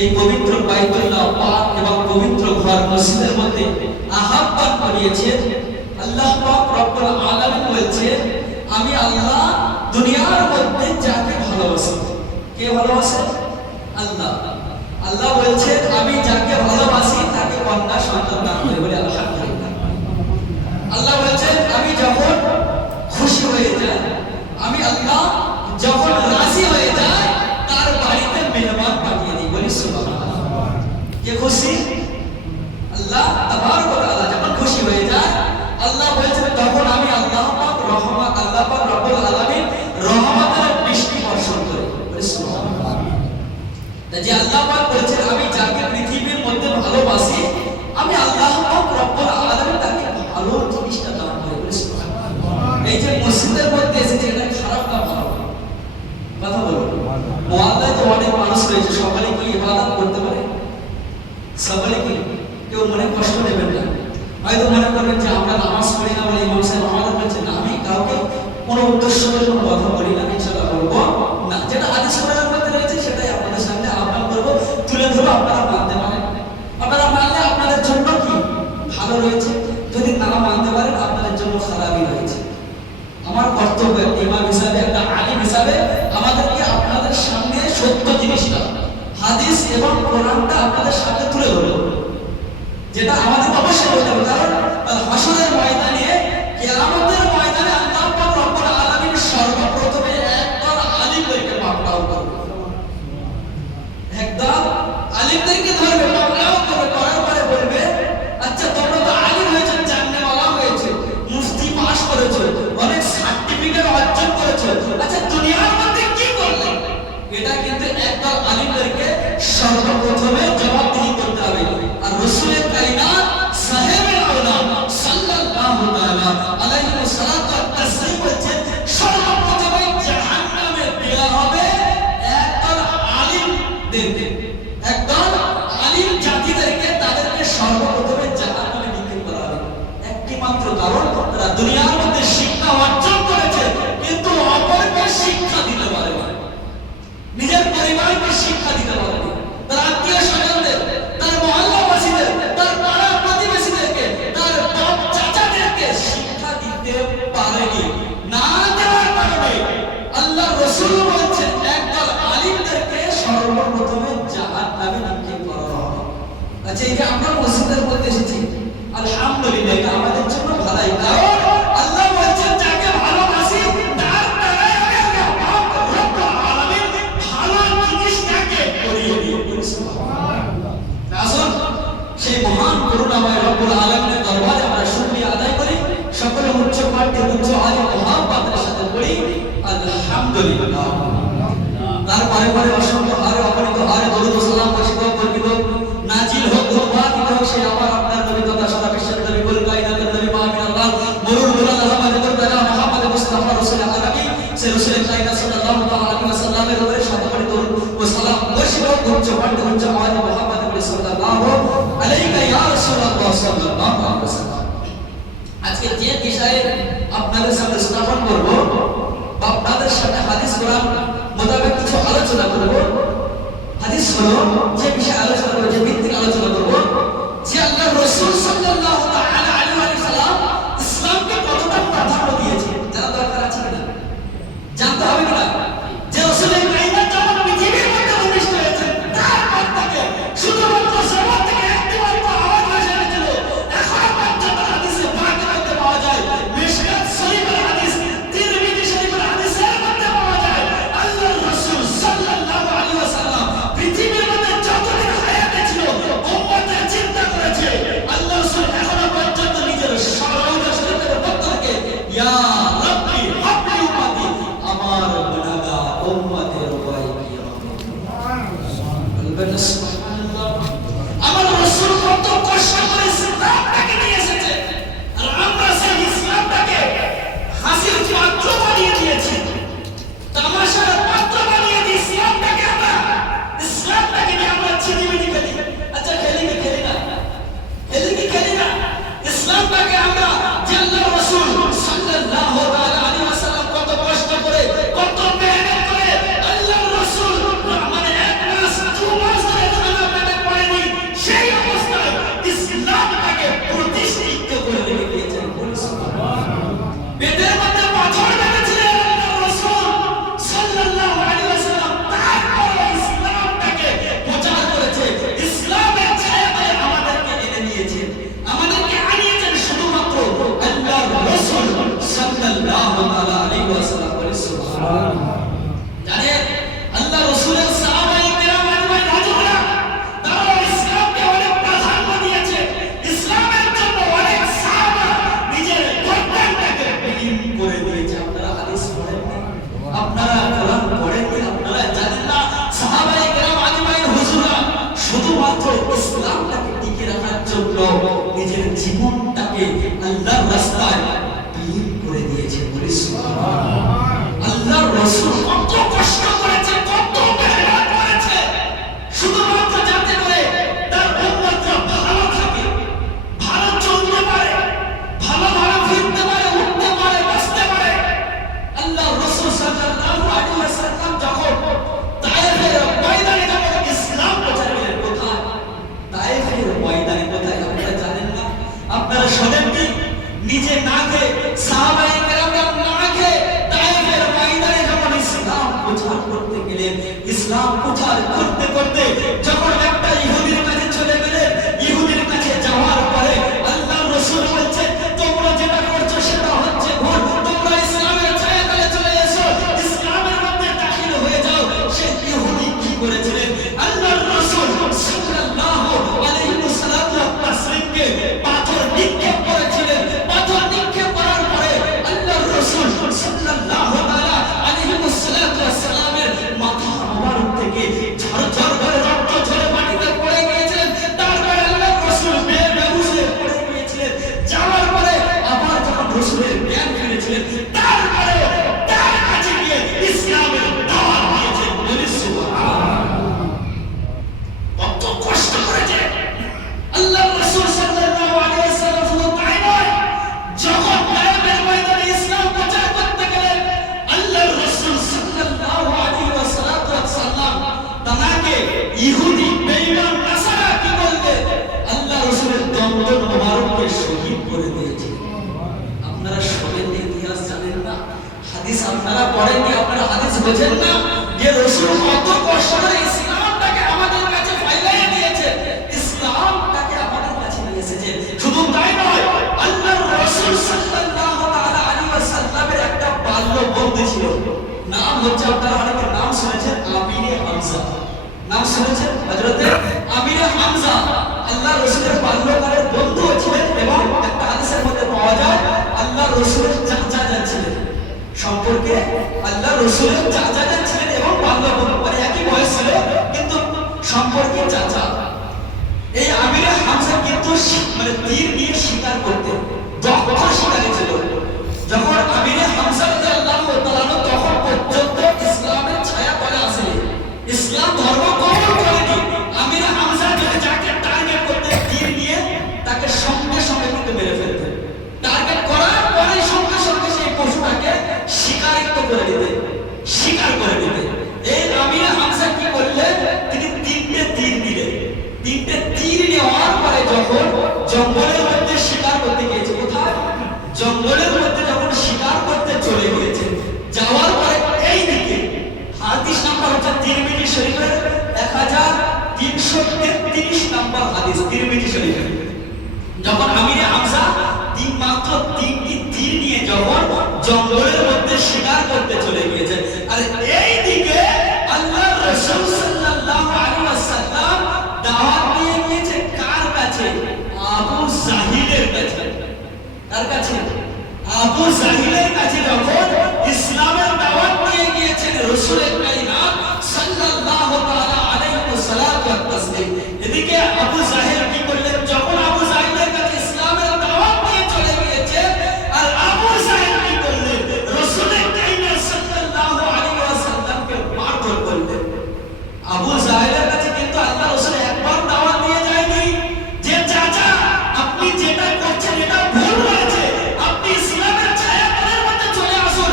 এই পবিত্র বাইতুল্লাহ পাক এবং পবিত্র ঘর মসজিদের মধ্যে আহ্বান করিয়েছেন। আল্লাহ পাক রব্বুল আলামিন বলছেন, আমি আল্লাহ দুনিয়ার মধ্যে যাকে ভালোবাসি। কে ভালোবাসে? আল্লাহ। আল্লাহ বলছেন, আমি যাকে ভালোবাসি তাকে কন্যা সন্তান দান করি। বলে আলহামদুলিল্লাহ। আল্লাহ বলছেন, আমি যখন খুশি হয়ে যাই, আমি আল্লাহ যখন রাজি হয়ে যাই, তার বাড়িতে মেহমান পাঠিয়ে দিই। বলি সুবহানাল্লাহ। কে খুশি? আল্লাহ তাবারক ওয়া তাআলা যখন খুশি হয়ে যায়, আল্লাহ বলছেন তখন আমি আল্লাহ পাক রহমত, আল্লাহ পাক রব্বুল আলামিন রহমতের বৃষ্টি বর্ষণ করি। বলি সুবহানাল্লাহ। যে আল্লাহ পাক বলছেন, আমি যাকে পৃথিবীর মধ্যে ভালোবাসি, আমি আল্লাহ পাক রব্বুল আলামিন তাকে ভালো জিনিসটা দান করি। বলি সুবহানাল্লাহ। এই যে মসজিদের মধ্যে এসেছে, এটা খারাপ না ভালো? কথা বলুন। মুআল্লায় তো অনেক মানুষ রয়েছে, সকালে কি ইবাদত করতে পারে? সকালে কি কেউ মনে কষ্ট নেবেন না। হয়তো মনে করবেন যে আমরা নামাজ পড়ি না বলে ইমাম সাহেব আমাদের বলছেন না। আমি কাউকে কোনো উদ্দেশ্য করে কোনো কথা বলি না, ইনশাআল্লাহ বলবো না। যেটা হাদিস কোরআনের মধ্যে রয়েছে সেটাই আপনাদের সামনে আহ্বান করব, তুলে ধরবো। আপনারা মানতে পারেন, আপনারা মানলে আপনাদের জন্য কি ভালো রয়েছে, যদি না মানতে পারেন আপনাদের জন্য খারাপই রয়েছে। আমার কর্তব্য ইমাম হিসাবে, একটা আলিম হিসাবে, আমাদেরকে আপনাদের সামনে সত্য জিনিসটা, হাদিস এবং কোরআনটা আপনাদের সামনে তুলে ধরবো, যেটা আমাদের অবশ্যই বলতে হবে। কারণ হাসরের ময়দানে, কিয়ামতের ময়দানে আল্লাহ পাক রব্বুল আলামিন সর্বপ্রথমে একদল আলিমদেরকে পাকড়াও করবে। একদল আলিমদেরকে ধরবে, পাকড়াও করবে, করার পরে বলবে, আচ্ছা তোমরা তো আলিম হয়েছে, জান্নাতওয়ালা হয়েছে, মুফতি পাস করেছো, অনেক সার্টিফিকেট অর্জন করেছো, আচ্ছা দুনিয়ার মধ্যে কি করলে? এটা কিন্তু একদল আলিমদেরকে সর্বপ্রথমে জবাবদিহি করতে হবে। আর রাসূলের কায়নাত সাহেবে আওলাদ সাল্লাল্লাহু তাআলা আলাইহি ওয়াসাল্লাম তাসলিম বলেছেন, সর্বপ্রথমে জাহান্নামে দেওয়া হবে একদল আলিমদেরকে, একদল আলিম জাতিদেরকে, তাদেরকে সর্বপ্রথমে জাহান্নামে নিক্ষেপ করা হবে। একটি মাত্র কারণ, তারা দুনিয়ার মধ্যে শিক্ষা অর্জন করেছে কিন্তু অপরকে শিক্ষা দিতে পারে না, নিজের পরিবারকে শিক্ষা দিতে পারে না, তার আত্মীয় স্বজনদের, তার মহল্লাবাসীদের, তার পাড়া প্রতিবেশীদেরকে, তার বাপ চাচাদেরকে শিক্ষা দিতে পারেনি। না দেওয়ার কারণে আল্লাহ রাসূল বলেছেন, একদল আলিমদেরকে সর্বপ্রথমে জাহান্নামে নিক্ষেপ করা হবে। আচ্ছা, এই যে আমরা মসজিদের মধ্যে এসেছি, আলহামদুলিল্লাহ, এটা আমাদের জন্য ভালোই। কারণ আল্লাহ বলেছেন, যাকে ভালোবাসি তার দ্বারাই আমি আল্লাহ পাক রব্বুল আলামিন ভালো জিনিসটাকে করিয়ে দিই। সুবহানাল্লাহ। আসুন সেই মহান করুণাময় রব্বুল আলামিনের দরবারে আমরা শুকরিয়া আদায় করি। সকলে উচ্চ কণ্ঠে উচ্চ আওয়াজে মহাব্বতের সাথে পড়ি আলহামদুলিল্লাহ। তারপরে পরে অসংখ্য হারে অগণিত হারে দরুদ ও সালাম বর্ষিত বর্গিত নাজিল হোক, ধন্যবাদ হোক সেই আমার আপনার নবী তথা সারা বিশ্বের নবী, কুল কায়নাতের নবী, মুহাম্মদ মরুর দুলাল আহমদ দুরদানা মুহাম্মদ মুস্তাফা রাসূল আরবি, সে রাসূল কায়নাত সাল্লাল্লাহু আলাইহি ওয়াসাল্লামের উপরে শতকোটি দরুদ ও সালাম বর্ষিত হোক। উচ্চ কণ্ঠে উচ্চ আওয়াজে মুহাম্মদ সাল্লাল্লাহু আলাইহি ইয়া রাসূলুল্লাহ সাল্লাল্লাহু আলাইহি ওয়াসাল্লাম। আজকে যে বিষয়ে আপনাদের সামনে স্থাপন করব, বা আপনাদের সামনে হাদিস কোরআন মোতাবেক কিছু আলোচনা করব। হাদিস হলো যে বিষয়ে আলোচনা করব, যে ভিত্তিক আলোচনা করব, যে আল্লাহ রাসূল সাল্লাল্লাহু তাআলা আলাইহি ওয়াসাল্লাম ইসলামকে কতটা প্রাধান্য দিয়েছে, জানা দরকার আছে কিনা, জানতে হবে কিনা। যে রাসূলের কায়নাত যখন পৃথিবীর মধ্যে প্রবিষ্ট হয়েছে, তারপর থেকে শুধুমাত্র জবান থেকে একটি মাত্র আওয়াজ ভেসে এসেছিল। এখনো পর্যন্ত হাদিসে পাকের মধ্যে পাওয়া যায়, মিশকাত শরীফের হাদিস, তিরমিজি শরীফের হাদিসের মধ্যে পাওয়া যায়, আল্লাহর রাসূল সাল্লাল্লাহু আলাইহি ওয়াসাল্লাম পৃথিবীর মধ্যে যতদিন হায়াতে ছিল উম্মতের চিন্তা করেছে। আল্লাহর রাসূল এখনো পর্যন্ত নিজের শারীরের শরীরের পক্ষ থেকে ইয়া রাব্বি হাবলি উম্মতি, আমার জানেন আল্লাহ রাসূলের সাহাবায়ে কেরাম আজমাইন হুজুররা তারা ইসলামকে অনেক প্রাধান্য দিয়েছে। ইসলামের জন্য অনেক সাহাবা নিজের গর্দানটাকে বিলীন করে দিয়েছে। আপনারা হাদিস পড়েন না, আপনারা কোরআন পড়েন না, আপনারা জানেন না সাহাবায়ে কেরাম আজমাইন হুজুররা শুধুমাত্র ইসলামটাকে টিকে রাখার জন্য নিজের জীবনটাকে আল্লাহর রাস্তায় বিলীন করে দিয়েছে। বলি সুবহানাল্লাহ। আল্লাহর রাসূল কত কষ্ট করেছে, কত মেহনত করেছে শুধুমাত্র যাতে করে তার উম্মতরা ভালো থাকে, ভালো চলতে পারে, ভালোভাবে ফিরতে পারে, উঠতে পারে, বসতে পারে। আল্লাহর রাসূল সাল্লাল্লাহু আলাইহি ওয়াসাল্লাম যখন তায়েফের ময়দানে যখন ইসলাম প্রচার করলেন, কোথায়? তায়েফের ময়দানে। কোথায় আপনারা জানেন না? আপনারা শোনেননি? নিজে না খেয়ে সাহাবায়ে কেরামরা না খেয়ে তায়েফের ময়দানে যখন ইসলাম প্রচার করতে গেলেন, ইসলাম প্রচার করতে করতে যখন একটা ইহুদির কাছে চলে গেলেন, ইহুদির কাছে যাওয়ার পরে আল্লাহর রাসূল বলছেন, তোমরা যেটা করছো সেটা হচ্ছে ভুল, তোমরা ইসলামের ছায়াতলে চলে এসো, ইসলামের মধ্যে দাখিল হয়ে যাও। সে ইহুদি কি করেছিলেন? আল্লাহর রাসূল সাল্লাল্লাহু আলাইহি ওয়াসাল্লামকে পাথর নিক্ষেপ করেছিলেন। পাথর নিক্ষেপ করার পরে আল্লাহর রাসূল সাল্লাল্লাহু আলাইহি ওয়াসাল্লামের মাথা মোবারক থেকে ঝরঝর করে রক্ত ঝরে পানিতে পড়ে গিয়েছিলেন। তারপরে আল্লাহর রাসূল বেহুশ হয়ে পড়ে গিয়েছিলেন। যাওয়ার পরে আবার যখন রাসূলের জ্ঞান ফিরেছিলেন, তারপরে তার কাছে গিয়ে ইসলামের দাওয়াত দিয়েছেন। বলি সুবহানাল্লাহ। কত কষ্ট করেছে আল্লাহর রাসূল সাল্লাল্লাহু আলাইহি ওয়াসাল্লাম। শুধু তাই নয়, যখন তায়েফের ময়দানে ইসলাম প্রচার করতে গেলেন, আল্লাহর রাসূল সাল্লাল্লাহু আলাইহি ওয়াসাল্লাম তাকে ইহুদি বেঈমান নাসারা কি বললেন? আল্লাহর রাসূলের দমদম মোবারককে শহীদ করে দিয়েছে। আপনারা শোনেননি, ইতিহাস জানেন না, হাদিস আপনারা পড়েননি, আপনারা হাদিস বোঝেন না যে রাসূল কত কষ্ট করে ইসলামটাকে আমাদের কাছে ফাইলাইয়া দিয়েছে, ইসলামটাকে আমাদের কাছে নিয়ে এসেছে। শুধু তাই নয়, আল্লাহর রাসূল সাল্লাল্লাহু আলাইহি ওয়াসাল্লামের একটা বাল্য বন্ধু ছিল, নাম হচ্ছে, আপনারা অনেকে নাম শুনেছেন, আমিরে হামজা। নাম শুনেছেন হযরতে আমিরে হামজা। আল্লাহর রাসূলের বাল্যকালের বন্ধু ছিলেন এবং একটা হাদিসের মধ্যে পাওয়া যায় আল্লাহর রাসূলের চাচা ছিলেন। সম্পর্কে আল্লাহর রাসূলের চাচা ছিলেন এবং বাল্য বন্ধু, মানে একই বয়স ছিল কিন্তু সম্পর্কে চাচা। এই আমিরে হামজা কিন্তু মানে তীর নিয়ে শিকার করতেন, দক্ষ শিকারী ছিল। যখন আমিরে হামজা রাদিয়াল্লাহু তাআলা তখন পর্যন্ত ইসলামের ছায়া তলে আসেনি, ইসলাম ধর্ম কবুল করেনি। আমিরে হামজা যদি যাকে টার্গেট করতে তীর নিয়ে তাকে সঙ্গে সঙ্গে কিন্তু মেরে ফেলতেন। টার্গেট করার পরে সঙ্গে সঙ্গে সেই পশুটাকে শিকারিত্ব করে দিতে, শিকার করে দিতে। এই আমিরে হামজা কি করলেন? তিনি তিনটে তীর দিলেন। তিনটে তীর নেওয়ার পরে যখন জঙ্গলের মধ্যে শিকার করতে গিয়েছে, কোথায়? জঙ্গলের মধ্যে যখন শিকার করতে চলে গিয়েছে, যাওয়ার পরে এই দিকে হাদিস নাম্বার হচ্ছে তিরমিজি শরীফের 1333 নাম্বার হাদিস, তিরমিজি শরীফের। যখন আমিরে হামজা মাত্র তিনটি তীর নিয়ে যখন জঙ্গলের মধ্যে শিকার করতে চলে গিয়েছে, আর এই দিকে আল্লাহর রাসূল সাল্লাল্লাহু আলাইহি ওয়াসাল্লাম দাওয়াত দিয়ে গিয়েছে কার কাছে? আবু জাহিলের কাছে। কার কাছে? আবু জাহিলের কাছে যখন ইসলামের দাওয়াত দিয়ে গিয়েছেন রাসূলের কায়নাত সাল্লাল্লাহু তাআলা আলাইহি ওয়াসাল্লাম। এদিকে আবু জাহিল কি করলেন? যখন আবু জাহিলের কাছে ইসলামের দাওয়াত দিয়ে চলে গিয়েছে, আর আবু জাহিল কি করলেন? রাসূলের কায়নাত সাল্লাল্লাহু আলাইহি ওয়াসাল্লামকে মারধর করলেন। আবু জাহিলের কাছে কিন্তু আল্লাহ রাসূল একবার দাওয়াত দিয়ে যায়নি যে চাচা আপনি যেটা করছেন এটা ভুল হয়েছে, আপনি ইসলামের ছায়াতলের মধ্যে চলে আসুন,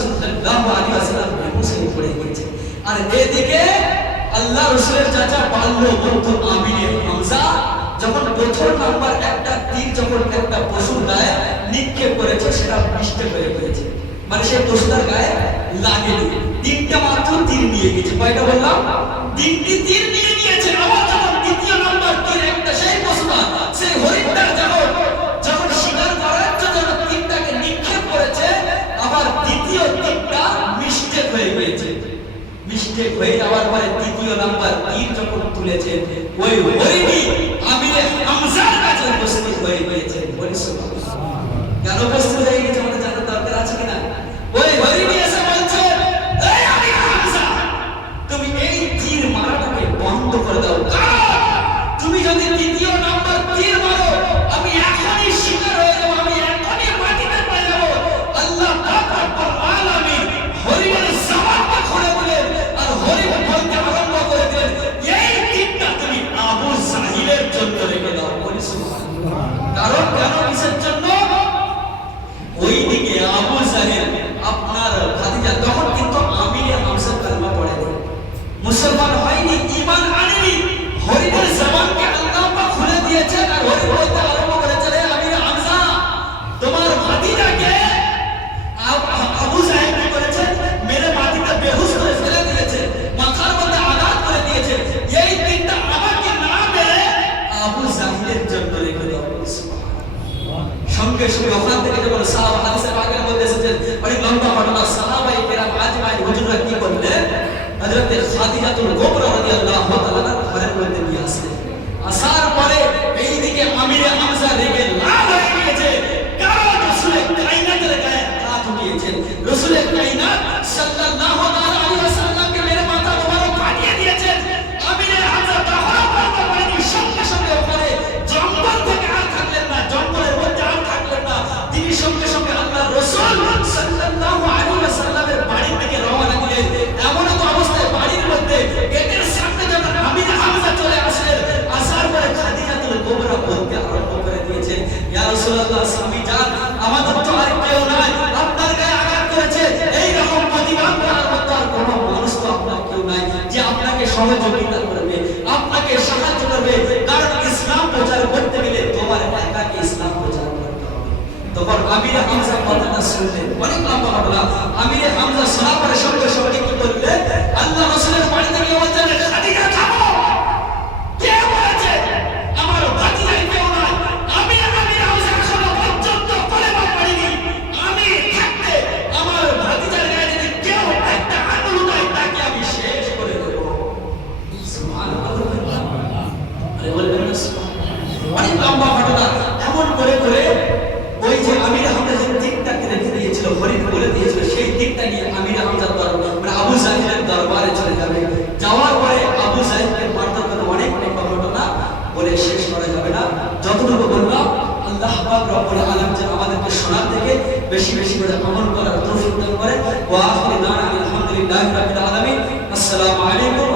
সাল্লাল্লাহু আলাইহি ওয়াসাল্লাম বেহুশ হয়ে পড়ে গিয়েছে। আর এদিকে আল্লাহ রাসূলের চাচা বাল্য বন্ধু আমির হামজা যখন প্রথম নাম্বার একটা তীর যখন একটা পশুর গায়ে নিক্ষেপ করেছে সেটা মিস্টেক হয়ে গিয়েছে, মানে সেই পশুটার গায়ে লাগেনি, তিনটা মাত্র তীর নিয়ে গেছে। কয়টা বললাম? তিনটি তীর নিয়ে গিয়েছে। আবার যখন দ্বিতীয় নাম্বার তীর একটা সেই পশুটা সেই হরিণটার যখন শিকার করার জন্য তীরটাকে নিক্ষেপ করেছে, আবার দ্বিতীয় তীরটা মিস্টেক হয়ে গিয়েছে। মিস্টেক হয়ে যাওয়ার পরে তৃতীয় নাম্বার তীর যখন তুলেছে ওই হরিণী আমিরে হামজার কাছে উপস্থিত হয়ে গিয়েছে। কেন উপস্থিত হয়ে গেছে আমাদের জানার দরকার আছে কিনা? ওই হরিণী এসে বলছে, এই আমিরে হামজা, তুমি এই তীর মারাটাকে বন্ধ করে দাও। তুমি যদি তৃতীয় নাম্বার তীর মারো আমি এখনই শিকার হয়ে যাবো, আমি এখনই মাটিতে পড়ে যাবো। আল্লাহ পাক রব্বুল আলামিন হরিণের জবানটা খুলে দিলেন আর হরিণ বলতে আরম্ভ করে দিলেন, এই তীরটা তুমি আবু জাহিলের জন্য রেখে দাও। বলি সুবহানাল্লাহ। কারণ কেন, কিসের জন্য? ওইদিকে আবু জাহিল আপনার ভাতিজা তখন কিন্তু আমিরে হামজা কালেমা পড়েনি, মুসলমান হয়নি, ঈমান আনেনি। হরিণের জবানকে আল্লাহ পাক খুলে দিয়েছেন আর হরিণ বলতে আরম্ভ করেছে, রে আমিরে হামজা, তোমার ভাতিজাকে আবু জাহিল কি করেছে? মেরে মাটিতে বেহুশ করে ফেলে দিয়েছে, মাথার মধ্যে আঘাত করে দিয়েছে। এই দিনটা আমাকে না মেরে আবু জাহিলের জন্য রেখে দাও। সঙ্গে সঙ্গে ওখান থেকে যখন সাহাবা হাদিসের আগের মধ্যে এসেছেন অনেক লম্বা ঘটনা, সাহাবাই কেরাম আজমাইন হুজুররা কি করলেন? হযরত খাদিজাতুল কুবরা রাদিয়াল্লাহু তাআলা ঘরের মধ্যে নিয়ে আসলেন। আসার পরে এইদিকে আমিরে হামজা রেগে লাল হয়ে গিয়েছে, কারণ রাসূলের কায়নাতের গায়ে হাত উঠিয়েছেন। রাসূলের কায়নাত সাল্লাল্লাহু আলাইহি ওয়াসাল্লামকে মেরে মাথা মোবারক ফাটিয়ে দিয়েছেন। আমিরে হামজা তাহরা করতে পারেনি, সঙ্গে সঙ্গে ওখানে জঙ্গল থেকে আর থাকলেন না, জঙ্গলের মধ্যে আর থাকলেন না। তিনি সঙ্গে সঙ্গে আল্লাহ রাসূল সাল্লাল্লাহু আলাইহি ওয়াসাল্লামের বাড়ি থেকে রওনা দিলেন। এমন তো অবস্থায় বাড়ির মধ্যে গেটের সামনে যখন আমিরে হামজা চলে আসলেন, আসার পরে খাদিজাতুল কুবরা বলতে আরম্ভ করে দিয়েছেন, ইয়া রাসূলুল্লাহ, স্বামী জান, আমাদের তো আর কেউ নাই, আপনার গায়ে আঘাত করেছে, এই রকম প্রতিবাদ করার মতো আর কোনো মানুষ তো আপনার কেউ নাই যে আপনাকে সহযোগিতা করবে, আপনাকে সাহায্য করবে। কারণ ইসলাম প্রচার করতে গেলে তোমার একাকে ইসলাম প্রচার করতে হবে। তখন আমিরে হামজা কথাটা শুনলেন, অনেক লম্বা ঘটনা। আমিরে হামজা শোনার পরে সঙ্গে সঙ্গে কি করলেন? আল্লাহ রাসূলের বাড়ি থেকে বলছেন, খাদিজা থামো, কে বলেছে আমার ভাতিজার কেউ নাই? আমি আমিরে হামজা এখনো পর্যন্ত কলেমা পড়িনি। আমি থাকতে আমার ভাতিজার গায়ে যদি কেউ একটা আঙুল উঠায় তাকে আমি শেষ করে দেব। সুবহানাল্লাহ। আরে বলবেন না সুবহানাল্লাহ। অনেক লম্বা ঘটনা। এমন করে করে ওই যে আমিরে হামজা যে দিকটাকে রেখে দিয়েছিল, হরিণ বলে দিয়েছিল, সেই দিকটা নিয়ে আমিরে হামজার দরবার মানে আবু জাহিলের দরবারে চলে যাবে। যাওয়ার পরে আবু জাহিলকে মারতে করে অনেক লম্বা ঘটনা বলে শেষ করা যাবে না। যতটুকু বললাম আল্লাহ পাক রব্বুল আলামিন যেন আমাদেরকে শোনার থেকে বেশি বেশি করে আমল করার তৌফিক দান করেন। ওয়া আখিরু দাওয়ানা আলহামদুলিল্লাহি রাব্বিল আলামিন। আসসালামু আলাইকুম।